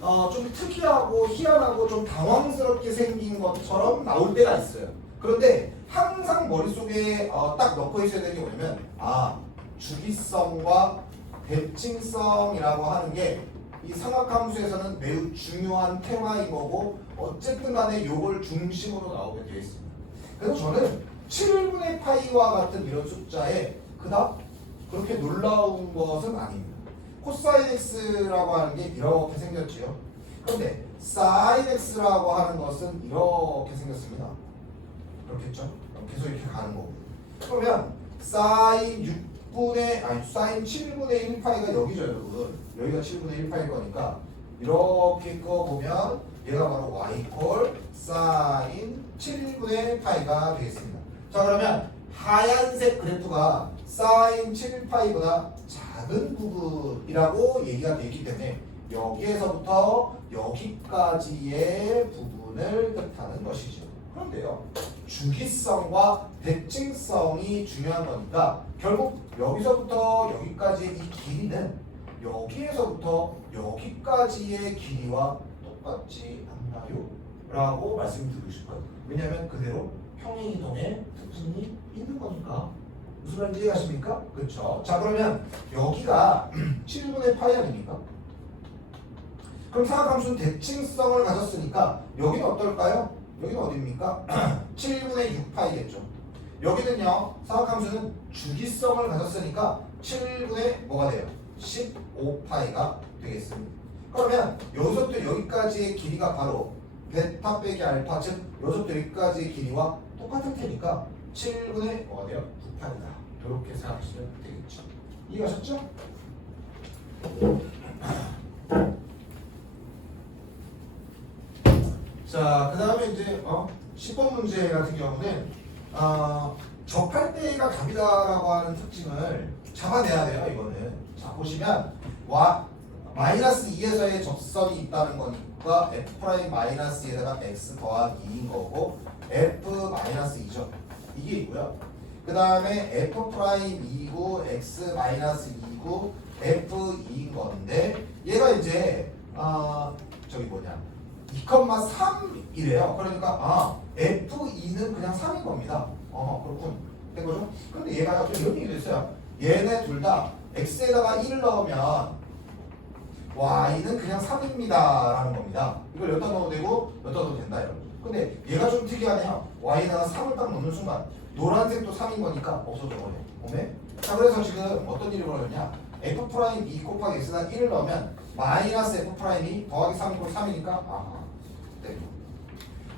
좀 특이하고 희한하고 좀 당황스럽게 생긴 것처럼 나올 때가 있어요. 그런데 항상 머릿속에 딱 넣고 있어야 되는 게 뭐냐면 주기성과 대칭성이라고 하는 게 이 삼각함수에서는 매우 중요한 테마인 거고 어쨌든 간에 요걸 중심으로 나오게 되어 있습니다. 그래서 저는 7분의 파이와 같은 이런 숫자에 그닥 그렇게 놀라운 것은 아닙니다. 코사인 x라고 하는 게 이렇게 생겼지요. 그런데 사인 x라고 하는 것은 이렇게 생겼습니다. 그렇겠죠? 계속 이렇게 가는 거고. 그러면 사인 7분의 1파이가 여기죠, 여러분. 여기가 7분의 1파일 거니까 이렇게 꺼보면 얘가 바로 y 콜 사인 7분의 파이가 되겠습니다. 자, 그러면 하얀색 그래프가 사인 7파이보다 작은 부분이라고 얘기가 되기 때문에 여기에서부터 여기까지의 부분을 뜻하는 것이죠. 그런데요, 주기성과 대칭성이 중요한 거니까 결국 여기서부터 여기까지의 이 길이는 여기에서부터 여기까지의 길이와 똑같지 않나요? 라고 말씀드리고 싶어요. 왜냐하면 그대로 평행이동의 특징이 있는 거니까. 무슨 말인지 이해하십니까? 그렇죠. 자, 그러면 여기가 7분의 파이 아닙니까? 그럼 사각함수는 대칭성을 가졌으니까 여기는 어떨까요? 여기는 어디입니까? 7분의 6파이겠죠. 여기는요, 사각함수는 주기성을 가졌으니까 7분의 뭐가 돼요? 15파이가 되겠습니다. 그러면 여기서부터 여기까지의 길이가 바로 베타 빼기 알파, 즉 여기서부터 여기까지의 길이와 똑같을 테니까 7분의 뭐가 돼요? 9파이다. 이렇게 생각하시면 되겠죠. 이해하셨죠? 자, 그 다음에 이제 10번 문제 같은 경우는 접할 때가 답이다라고 하는 특징을 잡아내야 돼요. 이거는. 자, 보시면 마이너스 2에서의 접선이 있다는 거니까 f 프라임 마이너스에다가 x 더하기 2인 거고 f 마이너스 2죠. 이게 있고요. 그 다음에 f 프라임 2고 x 마이너스 2고 f 2인 건데 얘가 이제 저기 뭐냐 2,3이래요. 그러니까 f2는 그냥 3인 겁니다. 그렇군. 된 거죠? 근데 얘가 좀 이런 얘기도 있어요. 얘네 둘 다 x에다가 1을 넣으면 y는 그냥 3입니다 라는 겁니다. 이걸 여기다 넣어도 되고 여기다 넣어도 된다 여러분. 근데 얘가 좀 특이하네요. y에다가 3을 딱 넣는 순간 노란색도 3인 거니까 없어져 버려요. 오메? 자, 그래서 지금 어떤 일이 벌어졌냐, f 프라임 2 곱하기 x에다 1을 넣으면 마이너스 f 프라임이 더하기 3이고 3이니까 네.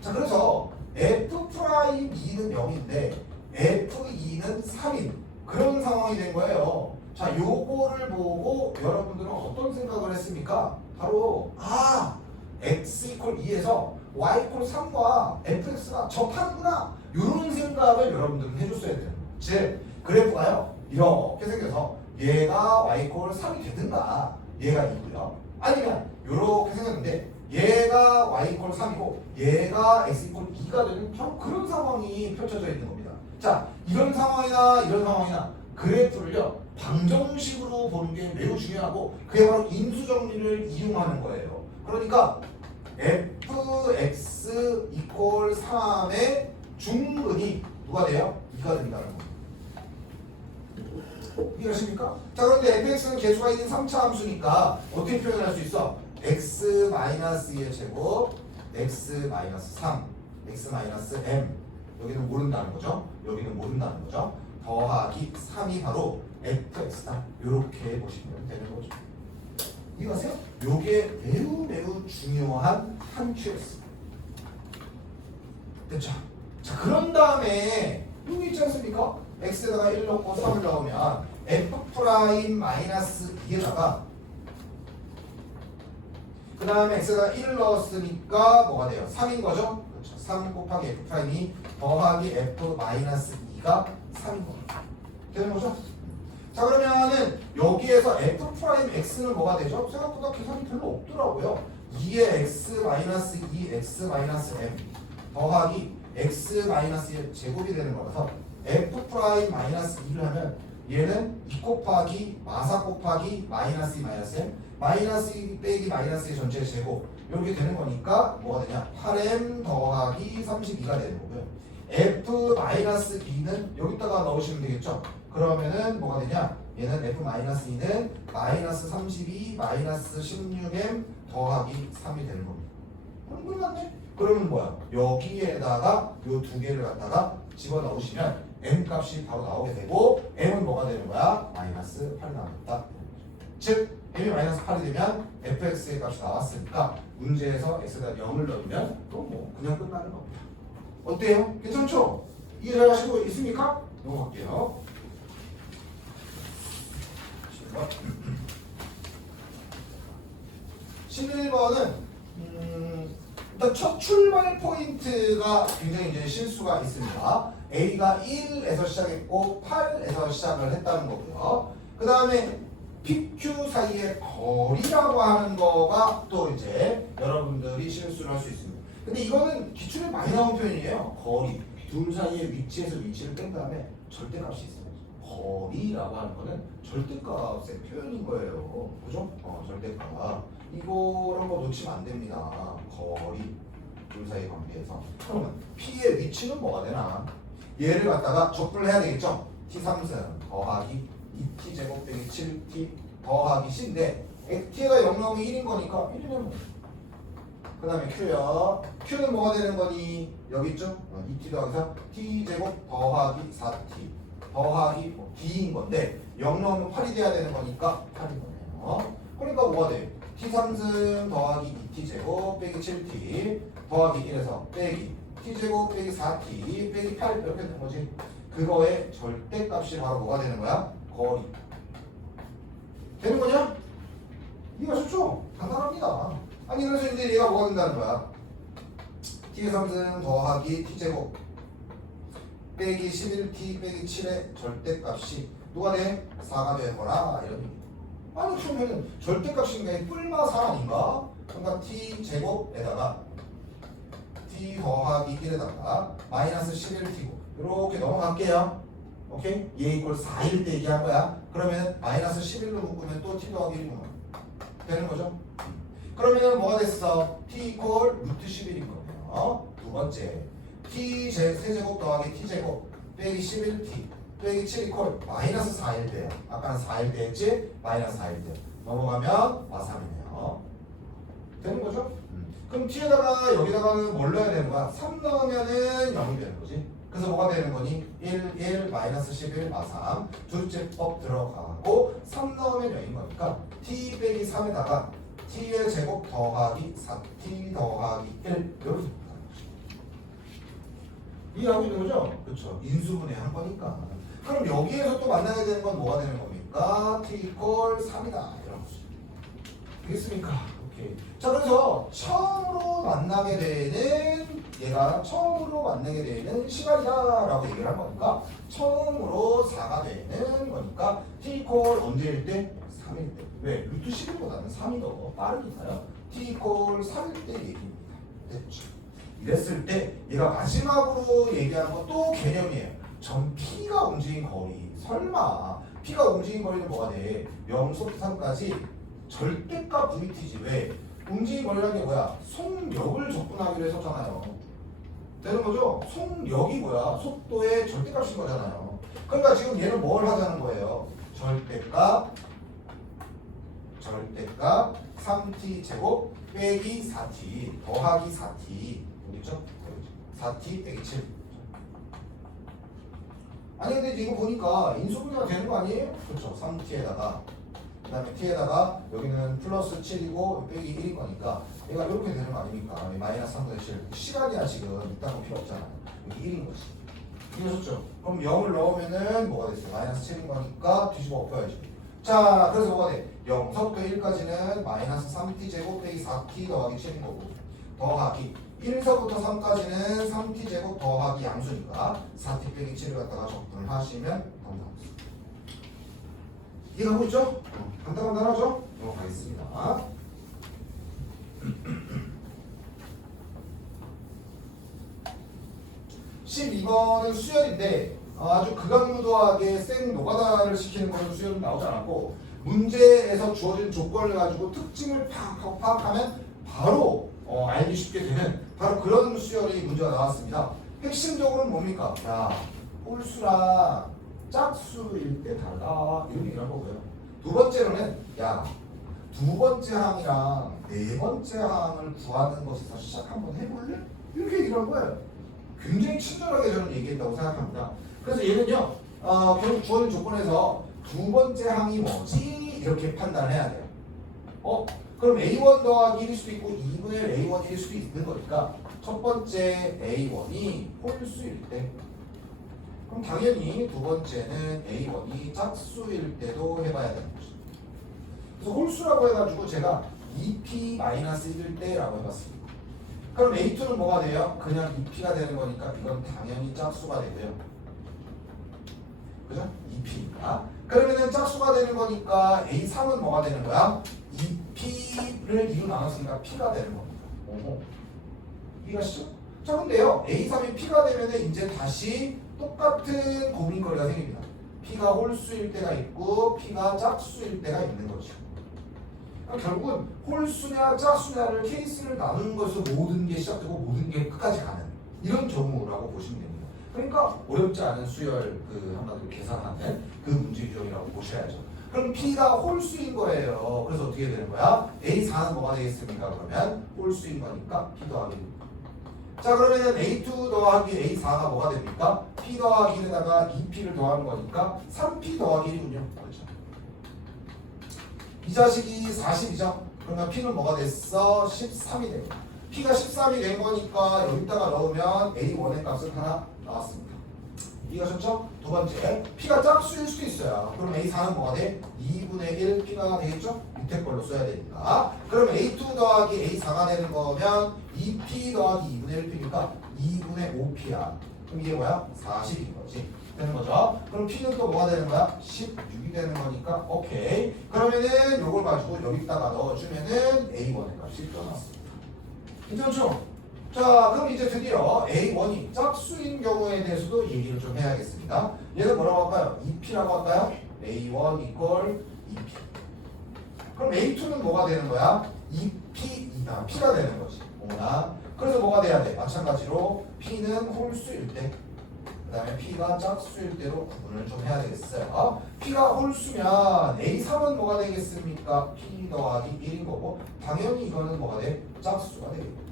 자, 그래서 f 프라임 2는 0인데 f2는 3인 그런 상황이 된 거예요. 자, 요거를 보고 여러분들은 어떤 생각을 했습니까? 바로 x 이퀄 2에서 y 이퀄 3과 fx가 접하는구나, 이런 생각을 여러분들은 해줬어야 돼요. 즉 그래프가요 이렇게 생겨서 얘가 y 이퀄 3이 되든가 얘가 2고요, 아니면 이렇게 생겼는데 얘가 y 이퀄 3이고 얘가 x 이퀄 2가 되는 바로 그런 상황이 펼쳐져 있는 겁니다. 자, 이런 상황이나 그래프를요 방정식으로 보는 게 매우 중요하고 그게 바로 인수정리를 이용하는 거예요. 그러니까 fx 이퀄 3의 중근이 누가 돼요? 2가 된다는 겁니다. 이해하십니까? 자, 그런데 fx는 개수가 있는 3차 함수니까 어떻게 표현할 수 있어? x-2의 제곱 x-3 x-m, 여기는 모른다는 거죠. 여기는 모른다는 거죠. 더하기 3이 바로 fx다. 이렇게 보시면 되는 거죠. 이해하세요? 요게 매우 중요한 한 큐였습니다. 됐죠? 자, 그런 다음에 여기 있지 않습니까? x에다가 1 넣고 3을 넣으면 f 프라임 마이너스 2에다가 그 다음에 x에다가 1을 넣었으니까 뭐가 돼요? 3인 거죠? 그렇죠. 3 곱하기 f 프라임이 더하기 f 마이너스 2가 3인 겁니다. 되는 거죠? 자, 그러면은 여기에서 f 프라임 x는 뭐가 되죠? 생각보다 계산이 별로 없더라고요. 2의 x 마이너스 2 x 마이너스 m 더하기 x 마이너스의 제곱이 되는 거라서 f 프라임 마이너스 2를 하면 얘는 2 곱하기 마사 곱하기 마이너스 2 마이너스 m 마이너스 2 빼기 마이너스 2 전체 제곱 이렇게 되는 거니까 뭐가 되냐? 8m 더하기 32가 되는 거고요. f 마이너스 b는 여기다가 넣으시면 되겠죠? 그러면은 뭐가 되냐? 얘는 f 마이너스 2는 마이너스 32 마이너스 16m 더하기 3이 되는 겁니다. 그럼 끝났네? 그러면 뭐야? 여기에다가 요 두 개를 갖다가 집어넣으시면 m 값이 바로 나오게 되고 m은 뭐가 되는 거야? 마이너스 8이 나왔다. 즉 m이 마이너스 8이 되면 fx의 값이 나왔으니까 문제에서 x에다 0을 넣으면 또 뭐 그냥 끝나는 겁니다. 어때요? 괜찮죠? 이해 잘 하시고 있습니까? 넘어갈게요. 11번은 일단 첫 출발 포인트가 굉장히 이제 실수가 있습니다. A가 1에서 시작했고 8에서 시작을 했다는 거고요. 그 다음에 PQ 사이의 거리라고 하는 거가 또 이제 여러분들이 실수를 할 수 있습니다. 근데 이거는 기출에 많이 나온 표현이에요. 거리. 둘 사이의 위치에서 위치를 뺀 다음에 절대값이 있어요. 거리라고 하는 거는 절대값의 표현인 거예요. 그죠? 절대값. 이거란 거 놓치면 안 됩니다. 거리. 둘 사이의 관계에서. 그러면 P의 위치는 뭐가 되나? 얘를 갖다가 적분을 해야 되겠죠? T3승 더하기 2T 제곱 빼기 7T 더하기 C인데 T가 0 나오면 1인 거니까 1이면 뭐. 그 다음에 Q요. Q는 뭐가 되는 거니? 여기 있죠? 2T 더하기 4 T 제곱 더하기 4T 더하기 D인 건데 0 나오면 8이 돼야 되는 거니까 8인 거네요. 그러니까 뭐가 돼? T3승 더하기 2T 제곱 빼기 7T 더하기 1에서 빼기 T제곱 빼기 4T 빼기 8 이렇게 되는 거지. 그거의 절대값이 바로 뭐가 되는 거야? 거리. 되는 거냐? 이해가 쉽죠? 간단합니다. 아니 그래서 이제 얘가 뭐가 된다는 거야? T의 3승 더하기 T제곱 빼기 11T 빼기 7의 절대값이 누가 돼? 4가 되거라 이런 얘기. 아니 그러면 절대값인가? 뿔마 4 아닌가? 그러니까 T제곱에다가 T 더하기 1에다가 마이너스 11T고 이렇게 넘어갈게요. 오케이? 얘 이꼴 4일 때 얘기한 거야. 그러면 마이너스 11로 묶으면 또 T 더하기 1이구나. 되는 거죠? 그러면 뭐가 됐어? T 이꼴 루트 11인 거예요. 두 번째 T 세제곱 더하기 T제곱 빼기 11T 빼기 7 이꼴 마이너스 4일 때요. 아까는 4일 때 했지? 마이너스 4일 때 넘어가면 마3이네요. 되는 거죠? 그럼 T에다가 여기다가는 뭘 넣어야 되는 거야? 3 넣으면은 0이 되는 거지. 그래서 뭐가 되는 거니? 1, 마이너스 11, 마3 둘째법 들어가고 3 넣으면 0인 거니까 T 빼기 3에다가 T의 제곱 더하기 4T 더하기 1 이렇게 됩니다. 이해하고 있는 거죠? 그렇죠. 인수분해 한 거니까. 그럼 여기에서 또 만나야 되는 건 뭐가 되는 겁니까? T 이꼴 3이다 이런 거죠. 되겠습니까? 오케이. 자 그래서 처음으로 만나게 되는 얘가 처음으로 만나게 되는 시간이다라고 얘기를 한 거니까 처음으로 4가 되는 거니까 T 이꼴 언제일 때? 3일 때. 왜? 루트 11보다는 3이 더 빠르니까요. T 이꼴 3일 때 얘기입니다. 됐죠? 이랬을 때 얘가 마지막으로 얘기하는 건 또 개념이에요. 전 P가 움직인 거리. 설마 P가 움직인 거리는 뭐가 돼? 0부터 3까지 절대값 VT지. 왜? 움직인 거리라는 게 뭐야? 속력을 접근하기로 했었잖아요. 되는 거죠? 속력이 뭐야? 속도의 절대값인 거잖아요. 그러니까 지금 얘는 뭘 하자는 거예요? 절대값 3t 제곱 빼기 4t 더하기 4t 어디 있죠? 4t 빼기 7. 아니 근데 이거 보니까 인수분해가 되는 거 아니에요? 그렇죠. 3t에다가 그 다음에 t에다가 여기는 플러스 7이고 빼기 1인 거니까 얘가 이렇게 되는 거 아닙니까? 마이너스 3분의 7 시간이야 지금 이딴 거 필요 없잖아요. 여기 1인 거지. 이해하셨죠? 그럼 0을 넣으면은 뭐가 됐어요? 마이너스 7인 거니까 뒤집어 엎어야지. 자 그래서 뭐가 돼? 0서부터 1까지는 마이너스 3t 제곱 빼기 4t 더하기 7인 거고 더하기 1서부터 3까지는 3t 제곱 더하기 양수니까 4t 빼기 7을 갖다가 적분을 하시면 답니다. 이해가고 있죠? 간단하죠? 넘어가겠습니다. 12번은 수열인데 아주 극악무도하게 생 노가다를 시키는 것은 수열은 나오지 않았고 문제에서 주어진 조건을 가지고 특징을 파악하면 바로 알기 쉽게 되는 바로 그런 수열의 문제가 나왔습니다. 핵심적으로는 뭡니까? 야, 홀수랑 짝수일 때 달라 이런 얘기를 한 거고요. 두 번째로는 야, 두 번째 항이랑 네 번째 항을 구하는 것에서 시작 한번 해볼래? 이렇게 얘기를 한 거예요. 굉장히 친절하게 저는 얘기했다고 생각합니다. 그래서 얘는요, 결국 주어진 조건에서 두 번째 항이 뭐지? 이렇게 판단을 해야 돼요. 그럼 A1 더하기 1일 수도 있고 2분의 A1일 수도 있는 거니까 첫 번째 A1이 홀수일 때, 그럼 당연히 두 번째는 A1이 짝수일 때도 해봐야 되는 거죠. 그래서 홀수라고 해가지고 제가 2P-1일 때라고 해봤습니다. 그럼 A2는 뭐가 돼요? 그냥 2P가 되는 거니까 이건 당연히 짝수가 되고요. 그죠? 2P니까. 그러면은 짝수가 되는 거니까 A3은 뭐가 되는 거야? 2P를 2로 나눴으니까 P가 되는 겁니다. 오호. 이해가시죠? 자, 근데요, A3이 P가 되면은 이제 다시 똑같은 고민거리가 생깁니다. P가 홀수일 때가 있고 P가 짝수일 때가 있는 거죠. 그러니까 결국은 홀수냐 짝수냐를 케이스를 나누는 것에서 모든 게 시작되고 모든 게 끝까지 가는 이런 경우라고 보시면 됩니다. 그러니까 어렵지 않은 수열 한마디로 계산하는 그 문제 유형이라고 보셔야죠. 그럼 P가 홀수인 거예요. 그래서 어떻게 되는 거야? A4는 뭐가 되겠습니까? 그러면 홀수인 거니까 P 더하기 1. 자, 그러면 A2 더하기 A4가 뭐가 됩니까? P 더하기 1에다가 2P를 더하는 거니까 3P 더하기 1이군요. 그렇죠. 이 자식이 40이죠? 그러면 P는 뭐가 됐어? 13이 됩니다. P가 13이 된 거니까 여기다가 넣으면 A1의 값은 하나 나왔습니다. 이해하셨죠? 두 번째, P가 짝수일 수도 있어요. 그럼 A4는 뭐가 돼? 2분의 1 P가 되겠죠? 밑에 걸로 써야 되니까. 그럼 A2 더하기 A4가 되는 거면 2P 더하기 2분의 1P니까 2분의 5P야. 그럼 이게 뭐야? 40인 거지. 되는 거죠? 그럼 P는 또 뭐가 되는 거야? 16이 되는 거니까 오케이. 그러면은 요걸 가지고 여기다가 넣어주면은 A1의 값이 떠났습니다. 괜찮죠? 자, 그럼 이제 드디어 A1이 짝수인 경우에 대해서도 얘기를 좀 해야겠습니다. 얘는 뭐라고 할까요? 2P라고 할까요? A1 equal 2P. 그럼 A2는 뭐가 되는 거야? 2P, P가 되는 거지. 오나. 그래서 뭐가 돼야 돼? 마찬가지로 P는 홀수일 때, 그 다음에 P가 짝수일 때로 구분을 좀 해야 되겠어요. P가 홀수면 A3은 뭐가 되겠습니까? P 더하기 1인 거고, 당연히 이거는 뭐가 돼? 짝수가 되겠고.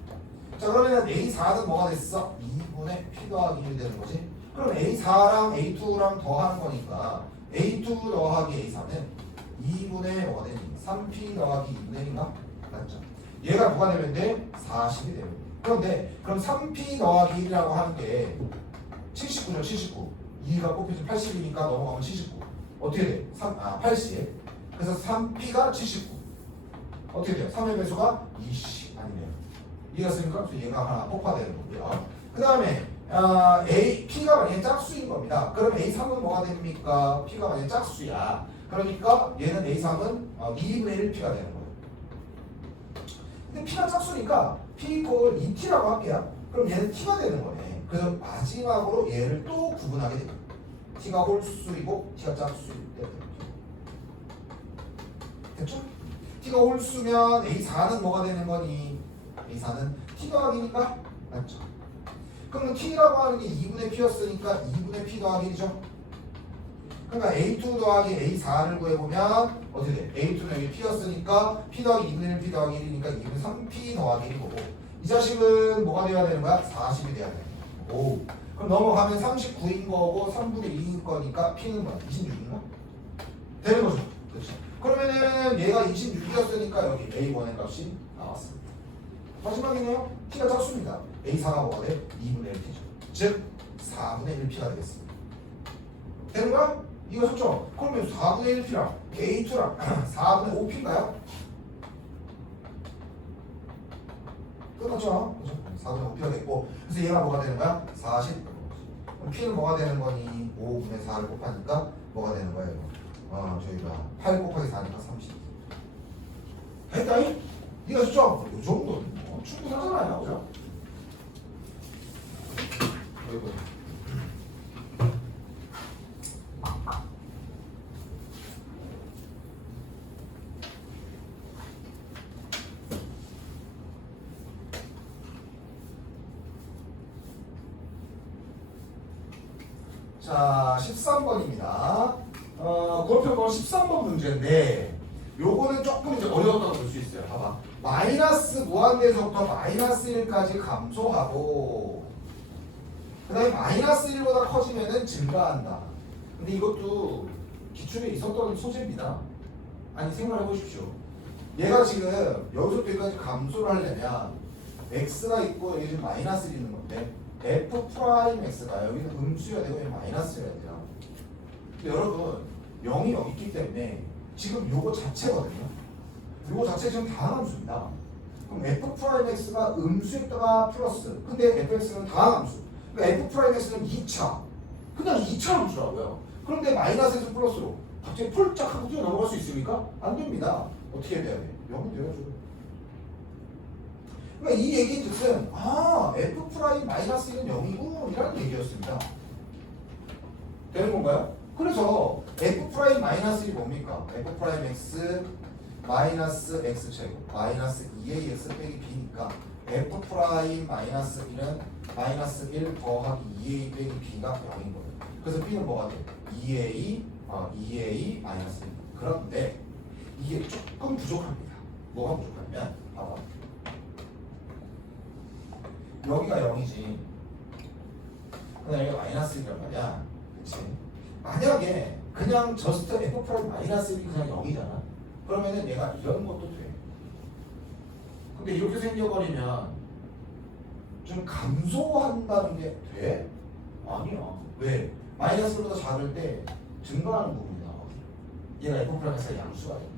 자, 그러면 A4는 뭐가 됐어? 2분의 P 더하기 1이 되는 거지. 그럼 A4랑 A2랑 더하는 거니까 A2 더하기 A4는 2분의 뭐가 되니? 3P 더하기 2분의 1인가? 맞죠? 얘가 뭐가 되면 돼? 40이 되면 돼. 그런데 그럼 3P 더하기 1이라고 하는 게 79죠, 79. 2가 곱해서 80이니까 넘어가면 79. 어떻게 돼? 80. 그래서 3P가 79. 어떻게 돼요? 3의 배수가 20 아니면 이해했습니까? 그래서 얘가 하나 폭파되는 거고요. 그 다음에 P가 만약에 짝수인 겁니다. 그럼 A3은 뭐가 됩니까? P가 만약에 짝수야. 그러니까 얘는 A3은 2분의 1P가 되는 거예요. 근데 P가 짝수니까 P 이퀄 2T라고 할게요. 그럼 얘는 T가 되는 거네. 그래서 마지막으로 얘를 또 구분하게 됩니다. T가 홀수이고 T가 짝수일 때 됐죠? T가 홀수면 A4는 뭐가 되는 거니? A4는 T 더하기니까 맞죠? 그럼 T라고 하는 게 2분의 P였으니까 2분의 P 더하기 1이죠? 그러니까 A2 더하기 A4를 구해보면 어떻게 돼? A2는 여기 P였으니까 P 더하기 2분의 1 P 더하기 1이니까 2분의 3P 더하기 1이 거고 이 자식은 뭐가 돼야 되는 거야? 40이 돼야 되는 거야. 오. 그럼 넘어가면 39인 거고 3분의 1인 거니까 P는 뭐야? 26인가? 되는 거죠. 그렇죠. 그러면은 얘가 26이었으니까 여기 A1의 값이 나왔습니다. 마지막이네요. T가 짝수입니다. A4가 뭐가 돼? 2분의 1P죠. 즉 4분의 1P가 되겠습니다. 되는 거야? 이거 좋죠? 그러면 4분의 1P랑 A2랑 4분의 5P인가요? 끝났죠? 그죠? 4분의 5P가 됐고 그래서 얘가 뭐가 되는 거야? 40. 그럼 P는 뭐가 되는 거니? 5분의 4를 곱하니까 뭐가 되는 거예요? 저희가 8 곱하기 4니까 30. 됐다이? 이거 좋죠? 이 정도는 충분하잖아요. 그죠? 자, 13번입니다. 골프번 13번 문제인데 요거는 조금 이제 어려웠다고 볼 수 있어요. 봐봐. 마이너스 무한대에서부터 마이너스 1까지 감소하고 그 다음에 마이너스 1보다 커지면은 증가한다. 근데 이것도 기출에 있었던 소재입니다. 아니 생각해 보십시오. 얘가 지금 여기서부터 여기까지 감소를 하려면 x가 있고 여기 지금 마이너스 1이 있는 건데 f 프라임 x가 여기는 음수여야 되고 여기 마이너스여야 돼요. 근데 여러분 0이 여기 있기 때문에 지금 요거 자체거든요. 요거 자체 지금 다항함수입니다. 그럼 f 프라임 x가 음수였다가 플러스 근데 fx는 다항함수. 그러니까 f 프라임 x는 2차 그냥 2차 함수라고요. 그런데 마이너스에서 플러스로 갑자기 폴짝 하고 뛰어 넘어갈 수 있습니까? 안 됩니다. 어떻게 해야 돼? 0이 돼야죠. 그러니까 이 얘기인 즉슨 f 프라임 마이너스 1은 0이고 이라는 얘기였습니다. 되는 건가요? 그래서 f 프라임 마이너스 1이 뭡니까? f 프라임 x 마이너스 x 제곱 마이너스 2ax 빼기 b니까 f 프라임 마이너스 1은 마이너스 1 더하기 2a 빼기 b가 0인 거예요. 그래서 b는 뭐가 돼? 2a 마이너스 1. 그런데 이게 조금 부족합니다. 뭐가 부족하냐면 봐봐. 여기가 0이지. 그다음에 여기가 마이너스 1이란 말이야. 그치? 만약에 그냥 저스트 f 프라임 마이너스 1이 그냥 0이잖아. 그러면은 얘가 이런 것도 돼. 근데 이렇게 생겨버리면 좀 감소한다는 게 돼? 아니야. 왜? 마이너스보다 작을 때 증가하는 부분이 나와. 얘가 f 프라임 x가 양수가 되니까.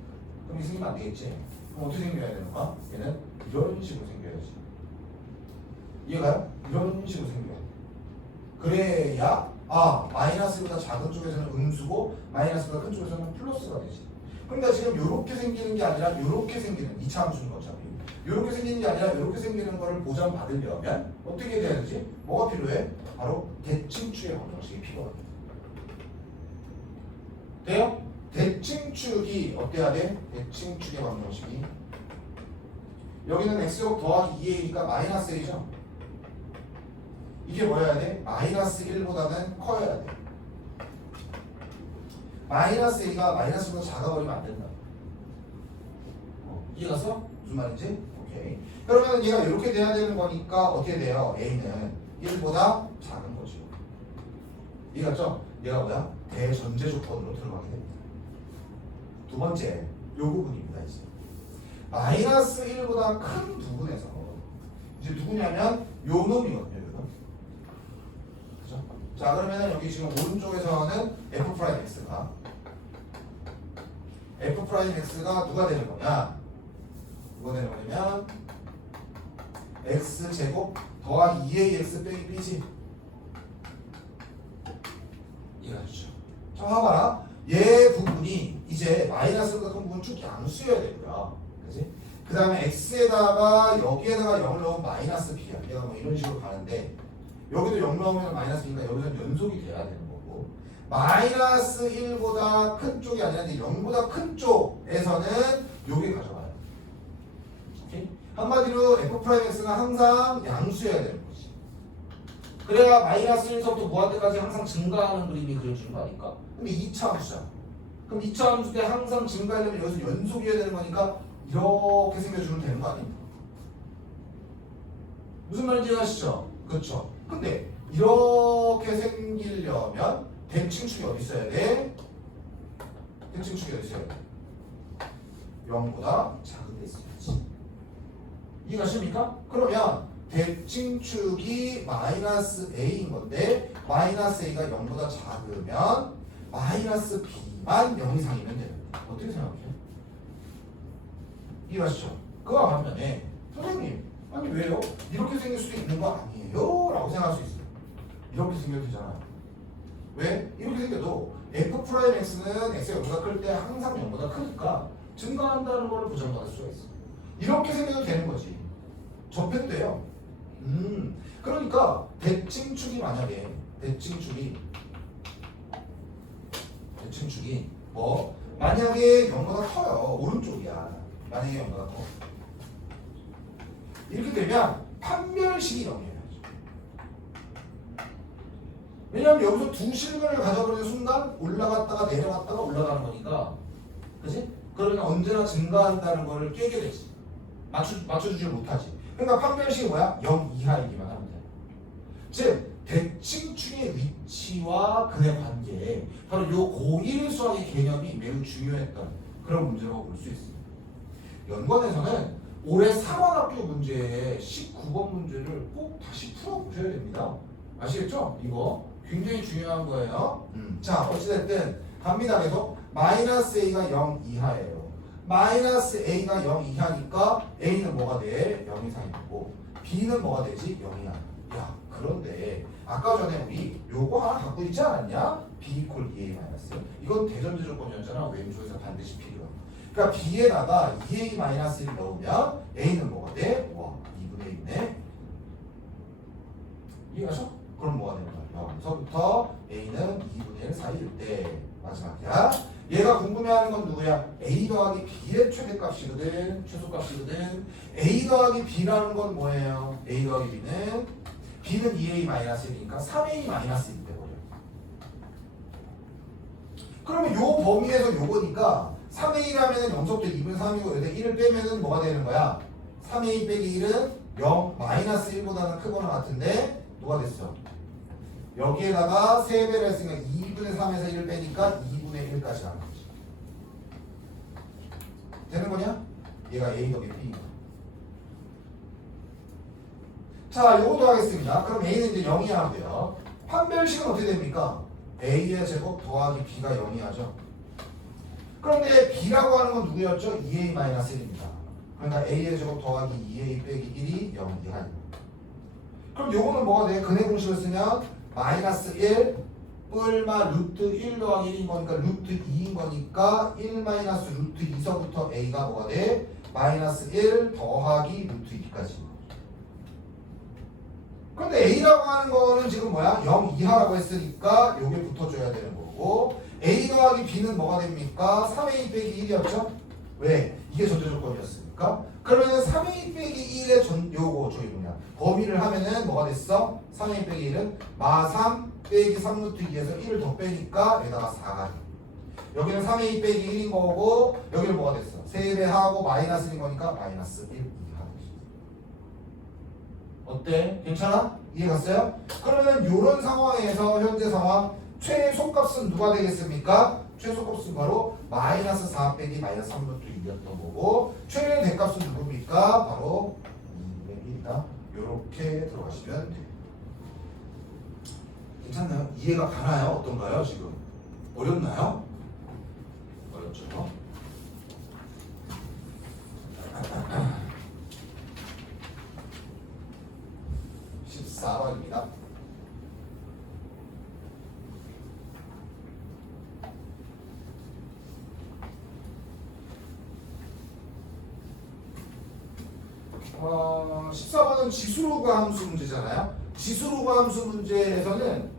그럼 이 생기면 안 되겠지? 그럼 어떻게 생겨야 되는가? 얘는 이런 식으로 생겨야지. 이해가요? 이런 식으로 생겨야 돼. 그래야 마이너스보다 작은 쪽에서는 음수고 마이너스보다 큰 쪽에서는 플러스가 되지. 그러니까 지금 이렇게 생기는 게 아니라 이렇게 생기는 2차 함수인 거죠. 이렇게 생기는 게 아니라 이렇게 생기는 거를 보전받으려면 어떻게 돼야 되지? 뭐가 필요해? 바로 대칭축의 방정식이 필요합니다. 돼요? 대칭축이 어때야 돼? 대칭축의 방정식이 여기는 x제곱 더하기 2a니까 마이너스 1이죠? 이게 뭐여야 돼? 마이너스 1보다는 커야 돼. 마이너스 a가 마이너스보다 작아버리면 안 된다. 이해갔어? 무슨 말인지? 오케이. 그러면 얘가 이렇게 돼야 되는 거니까 어떻게 돼요? a는 1보다 작은 거죠. 이해갔죠? 얘가 뭐야? 대전제 조건으로 들어가게 됩니다. 두 번째, 요 부분입니다. 이제 마이너스 1보다 큰 부분에서 이제 누구냐면 요 놈이거든요. 요 놈. 그죠? 자, 그러면 여기 지금 오른쪽에서는 f 프라임 x가 누가 되는 거냐? 누가 되는 거냐면 x 제곱 더하기 2ax 빼기 b지. 이해가시죠? 자, 봐봐라. 얘 부분이 이제 마이너스보다 큰 부분 쭉 양수여야 되고요. 그지? 그 다음에 x에다가 여기에다가 0을 넣으면 마이너스 b야. 얘가 뭐 이런 식으로 가는데 여기도 0 넣으면 마이너스 b니까 여기서 연속이 돼야 되는 거고 마이너스 1보다 큰 쪽이 아니라 0보다 큰 쪽에서는 요게 가져가요. 오케이? 한마디로 f 프라임 x가 항상 양수여야 되는 거지. 그래야 마이너스 1서부터 무한대까지 항상 증가하는 그림이 그려지는 거 아닐까? 근데 2차 함수잖아. 그럼 2차 함수 때 항상 증가하려면 여기서 연속이어야 되는 거니까 이렇게 생겨주면 되는 거 아닙니까? 무슨 말인지 아시죠? 그렇죠. 근데 이렇게 생기려면 대칭축이 어디 있어야 돼? 대칭축이 어디 있어야 돼? 0보다 작은 데 있어야지. 이해가십니까? 그러면 대칭축이 마이너스 a인 건데 마이너스 a가 0보다 작으면 마이너스 b만 0 이상이면 되는 거예요. 어떻게 생각해? 이해하시죠? 그와 반면에 선생님 아니 왜요? 이렇게 생길 수도 있는 거 아니에요? 라고 생각할 수 있어요. 이렇게 생겨도 되잖아요. 왜? 이렇게 생겨도 f 프라임 x는 x가 0보다 클 때 항상 0보다 크니까 증가한다는 걸 보장받을 수가 있어. 이렇게 생겨도 되는 거지. 접해도 돼요. 그러니까 대칭축이 만약에 대칭축이 뭐 만약에 0보다 커요. 오른쪽이야. 만약에 0보다 커. 이렇게 되면 판별식이 0이에요. 왜냐면 여기서 두 실근을 가져버리는 순간 올라갔다가 내려갔다가 올라가는 거니까. 그지? 그러면 언제나 증가한다는 거를 깨게 되지. 맞춰주지 못하지. 그러니까 판별식이 뭐야? 0 이하이기만 하면 돼. 즉 대칭축의 위치와 근의 관계, 바로 요 고1 수학의 개념이 매우 중요했던 그런 문제라고 볼 수 있습니다. 연구원에서는 올해 3월 학교 문제의 19번 문제를 꼭 다시 풀어보셔야 됩니다. 아시겠죠? 이거 굉장히 중요한 거예요. 자, 어찌됐든 갑니다. 계속 마이너스 a가 0 이하예요. 마이너스 a가 0 이하니까 a는 뭐가 돼? 0 이상이 되고 b는 뭐가 되지? 0이야. 야, 그런데 아까 전에 우리 요거 하나 갖고 있지 않았냐? b equal 2a 마이너스. 이건 대전제 조건이었잖아. 왼쪽에서 반드시 필요해. 그러니까 b에다가 2a 마이너스를 넣으면 a는 뭐가 돼? 와, 2분의 1이네. 이해가죠? 그럼 뭐가 되는 거야? 여기서부터 a는 2분의 1 사이일 때 마지막이야. 얘가 궁금해하는 건 누구야? a 더하기 b의 최대값이거든. 최소값이거든. a 더하기 b라는 건 뭐예요? a 더하기 b는 2a 마이너스 1이니까 3a 마이너스 1이 돼버려. 그러면 요 범위에서 요거니까 3a라면 0부터 2분의 3이고 여기다 1을 빼면은 뭐가 되는 거야? 3a 빼기 1은 0 마이너스 1보다는 크거나 같은데 뭐가 됐어? 여기에다가 3배를 했으니까 2분의 3에서 1을 빼니까 2분의 1까지 가는 거지. 되는 거냐? 얘가 a 더하기 b인 거야. 자, 요것도 하겠습니다. 그럼 a는 이제 0이 하고요. 판별식은 어떻게 됩니까? a의 제곱 더하기 b가 0이 하죠. 그런데 b라고 하는 건 누구였죠? 2a-1입니다. 그러니까 a의 제곱 더하기 2a 빼기 1이 0이 하죠. 그럼 요거는 뭐가 돼? 근의 공식을 쓰면 마이너스 1 뿔마 루트 1 더하기 1인 거니까 루트 2인 거니까 1 마이너스 루트 2서부터 a가 뭐가 돼? 마이너스 1 더하기 루트 2까지. 근데 a라고 하는 거는 지금 뭐야? 0 이하라고 했으니까 요게 붙어줘야 되는 거고 a 더하기 b는 뭐가 됩니까? 3a 빼기 1이었죠? 왜? 이게 전제 조건이었으니까. 그러면은 3a 빼기 1의 요거 저기 뭐냐? 범위를 하면은 뭐가 됐어? 3a 빼기 1은 마3 빼기 3루트 2에서 1을 더 빼니까 여기다가 4가 돼. 여기는 3a 빼기 1인 거고 여기는 뭐가 됐어? 3배하고 마이너스인 거니까 마이너스 1 이하. 어때? 괜찮아? 이해 갔어요? 그러면 이런 상황에서 현재 상황 최소값은 누가 되겠습니까? 최소값은 바로 마이너스 4 빼기 마이너스 3루트 2였던 거고 최대값은 누굽니까? 바로 200이다. 이렇게 들어가시면 돼요. 괜찮나요? 이해가 가나요? 어떤가요? 지금 어렵나요? 어렵죠? 14번입니다. 어, 14번은 지수로가 함수 문제잖아요. 지수로가 함수 문제에서는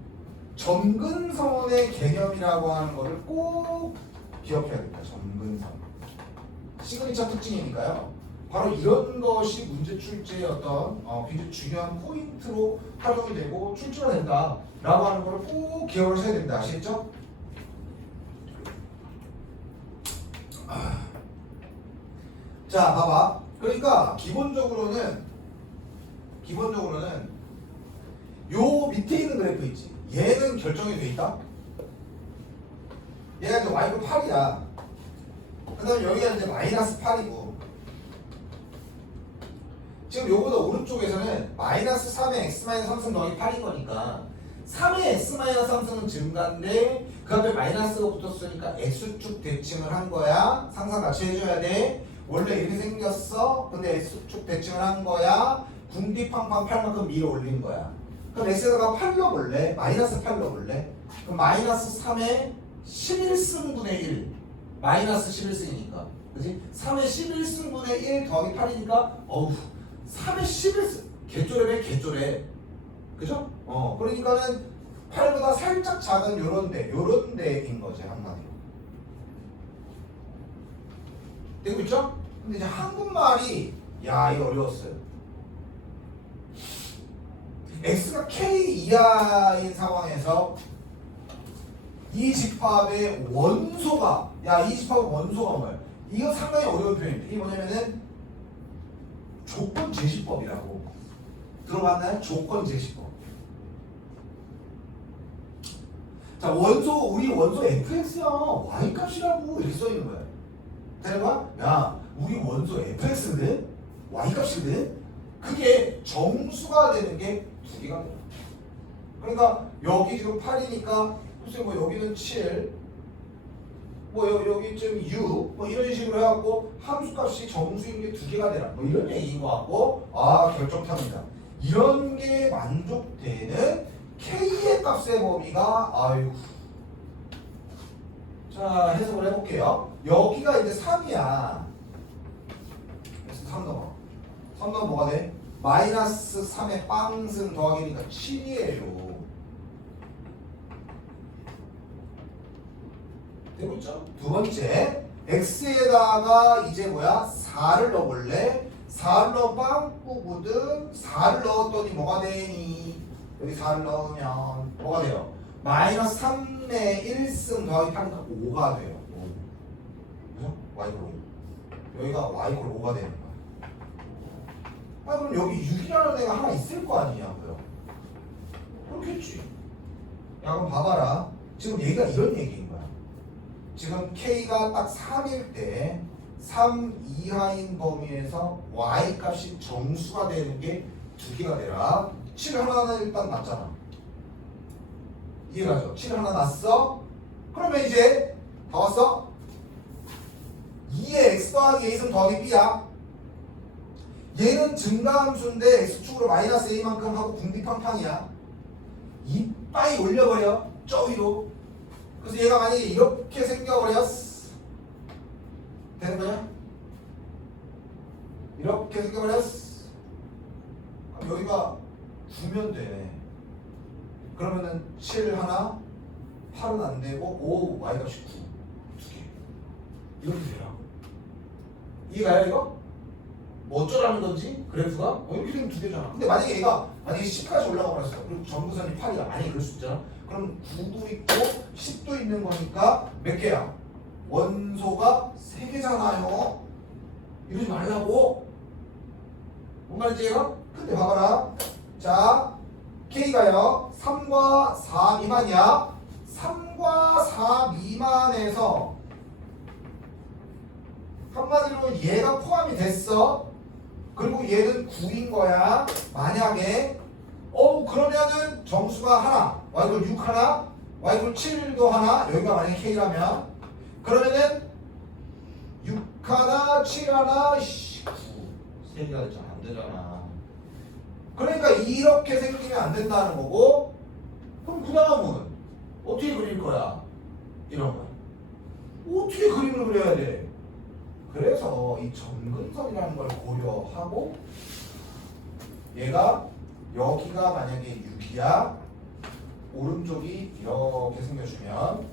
점근선의 개념이라고 하는 것을 꼭 기억해야겠다. 점근선. 시그니처 특징이니까요. 바로 이런 것이 문제 출제의 어떤 굉장히 중요한 포인트로 활용이 되고 출제가 된다라고 하는 걸 꼭 기억을 하셔야 됩니다. 아시겠죠? 자, 봐봐. 그러니까 기본적으로는 요 밑에 있는 그래프 있지. 얘는 결정이 돼 있다. 얘가 이제 y가 8이야. 그 다음에 여기가 이제 마이너스 8이고 지금 요거보다 오른쪽에서는 마이너스 3의 x-3승 더하기 8인 거니까 3의 x-3승은 증가인데 그 앞에 마이너스가 붙었으니까 x축 대칭을 한 거야. 상상 같이 해줘야 돼. 원래 이렇게 생겼어. 근데 x축 대칭을 한 거야. 궁디팡팡 8만큼 밀어 올린 거야. 그럼 x에다가 8 넣어볼래? 마이너스 8 넣어볼래? 그럼 마이너스 3의 11승분의 1 마이너스 11승이니까 그치? 3의 11승분의 1 더하기 8이니까 어우 3의 11승 개쪼래매 개쪼래 그죠? 그러니까는 8보다 살짝 작은 요런 데인 거지 한마디로 되고 있죠? 근데 이제 한국말이 야 이거 어려웠어요. x가 k 이하인 상황에서 이 집합의 원소가 이 집합의 원소가 뭐예요? 이거 상당히 어려운 표현입니다. 이게 뭐냐면은 조건 제시법이라고. 들어봤나요? 조건 제시법. 자, 우리 원소 fx야. y 값이라고 이렇게 써있는 거야. 되는 거야? 야, 우리 원소 fx거든? y 값이거든? 그게 정수가 되는 게 두 개가 돼요. 그러니까 여기 지금 8이니까 글쎄 뭐 여기는 7, 뭐 여기쯤 6, 뭐 이런 식으로 해갖고 함수값이 정수인 게 두 개가 되라. 뭐 이런 얘기인 것 같고, 결정탑니다. 이런 게 만족되는 k의 값의 범위가 자, 해석을 해볼게요. 여기가 이제 3이야. 그래서 3 넘어. 3 넘어 뭐가 돼? 마이너스 3의 빵승 더하기니까 7이에요. 되고 있죠? 두 번째, x에다가 이제 뭐야? 4를 넣어볼래? 4를 넣어 빵꾸거든? 4를 넣었더니 뭐가 되니? 여기 4를 넣으면 뭐가 돼요? 마이너스 3의 1승 더하기 8이니까 5가 돼요. 5. 그죠? y꼴 5. 여기가 y꼴 5가 되는 거야. 그럼 여기 6이라는 애가 하나 있을 거 아니냐고요? 그렇겠지. 야, 그럼 봐봐라. 지금 얘가 이런 얘기인 거야. 지금 K가 딱 3일 때 3 이하인 범위에서 Y 값이 정수가 되는 게 두 개가 되라. 7 하나는 일단 났잖아. 이해가죠? 7 하나 났어? 그러면 이제 다 왔어? 2의 x 더하기 a승 더하기 b야. 얘는 증가함수인데 x축으로 마이너스 a만큼 하고 궁디팡팡이야. 이빠이 올려버려. 저 위로. 그래서 얘가 만약에 이렇게 생겨버렸어. 되는 거냐? 이렇게 생겨버렸어. 그럼 여기가 9면 돼. 그러면은 7 하나, 8은 안 되고 5, y값이 9. 두 개. 이렇게 돼요. 이해가요 이거? 뭐 어쩌라는 건지 그래프가? 이렇게 되면 두 개잖아. 근데 만약에 얘가 10까지 올라가 버렸어. 그리고 전부선이 8이야. 만약에 그럴 수 있잖아. 그럼 9도 있고 10도 있는 거니까 몇 개야? 원소가 3개잖아요. 이러지 말라고. 뭔 말인지 얘가? 근데 봐봐라. 자, K가요 3과 4 미만이야. 3과 4 미만에서 한마디로 얘가 포함이 됐어. 그리고 얘는 9인 거야. 만약에 그러면은 정수가 하나, y가 6 하나, y가 7도 하나, 여기가 만약에 K라면 그러면은 6 하나, 7 하나, 9 3개가 됐잖아. 안 되잖아. 그러니까 이렇게 생기면 안 된다는 거고. 그럼 그 다음은 어떻게 그릴 거야? 이런 거야. 어떻게 그림을 그려야 돼? 그래서 이 점근선이라는 걸 고려하고 얘가 여기가 만약에 6이야. 오른쪽이 이렇게 생겨주면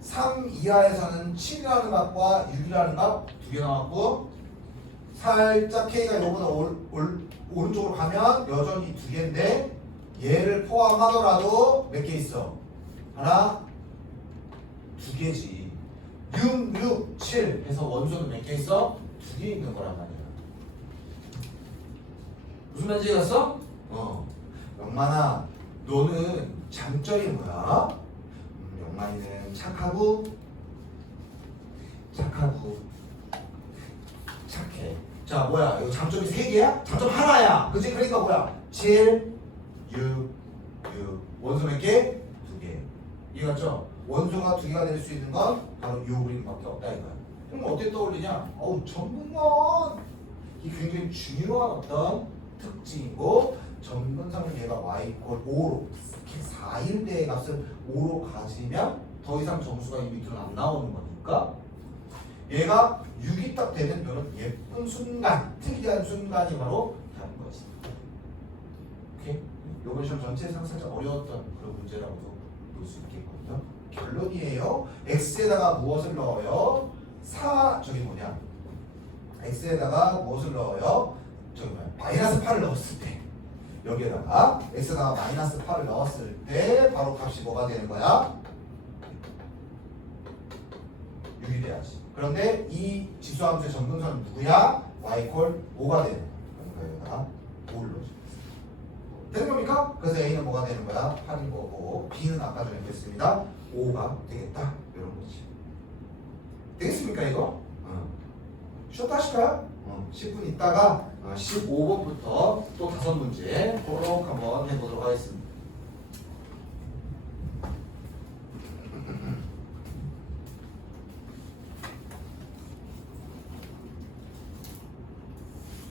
3 이하에서는 7이라는 값과 6이라는 값 두 개 나왔고, 살짝 K가 요거보다 오른쪽으로 가면 여전히 두 개인데 얘를 포함하더라도 몇 개 있어? 하나, 두 개지. 6, 6, 7 해서 원소는 몇 개 있어? 두 개 있는 거란 말이야. 무슨 말인지 알았어? 영만아, 너는 장점이 뭐야? 영만이는 착하고 착해. 자, 뭐야? 이거 장점이 3개야? 장점 하나야. 그치? 그러니까 뭐야? 7, 6, 6. 원소 몇 개? 2개. 이해갔죠? 원소가 2개가 될 수 있는 건 바로 요 그림밖에 없다 이거야. 그럼 어떻게 떠올리냐? 점근선! 이게 굉장히 중요한 어떤 특징이고, 점근선은 얘가 y=5로 4일 때의 값을 5로 가지면 더 이상 점수가 이 밑으로 안 나오는 거니까 얘가 6이 딱 되는 이런 예쁜 순간, 특이한 순간이 바로 답인 거지. 오케이? 요번 시험 전체에서 살짝 어려웠던 그런 문제라고도 볼 수 있겠거든요. 결론이에요. x에다가 무엇을 넣어요? x에다가 무엇을 넣어요? 저기 뭐야 마이너스 8을 넣었을 때 여기에다가 x에다가 마이너스 8을 넣었을 때 바로 값이 뭐가 되는 거야? 6이 돼야지. 그런데 이 지수함수의 점근선은 누구야? y 콜 5가 되는 거야. 그러니까 여기다가 5를 넣어주겠습니다. 되는 겁니까? 그래서 A는 뭐가 되는 거야? 8인 거고 B는 아까 전에 했습니다. 5가 되겠다. 이런 거지. 되겠습니까 이거? 쉬었다 하실까요? 10분 있다가 15번부터 또 5문제 꼬록 한번 해보도록 하겠습니다.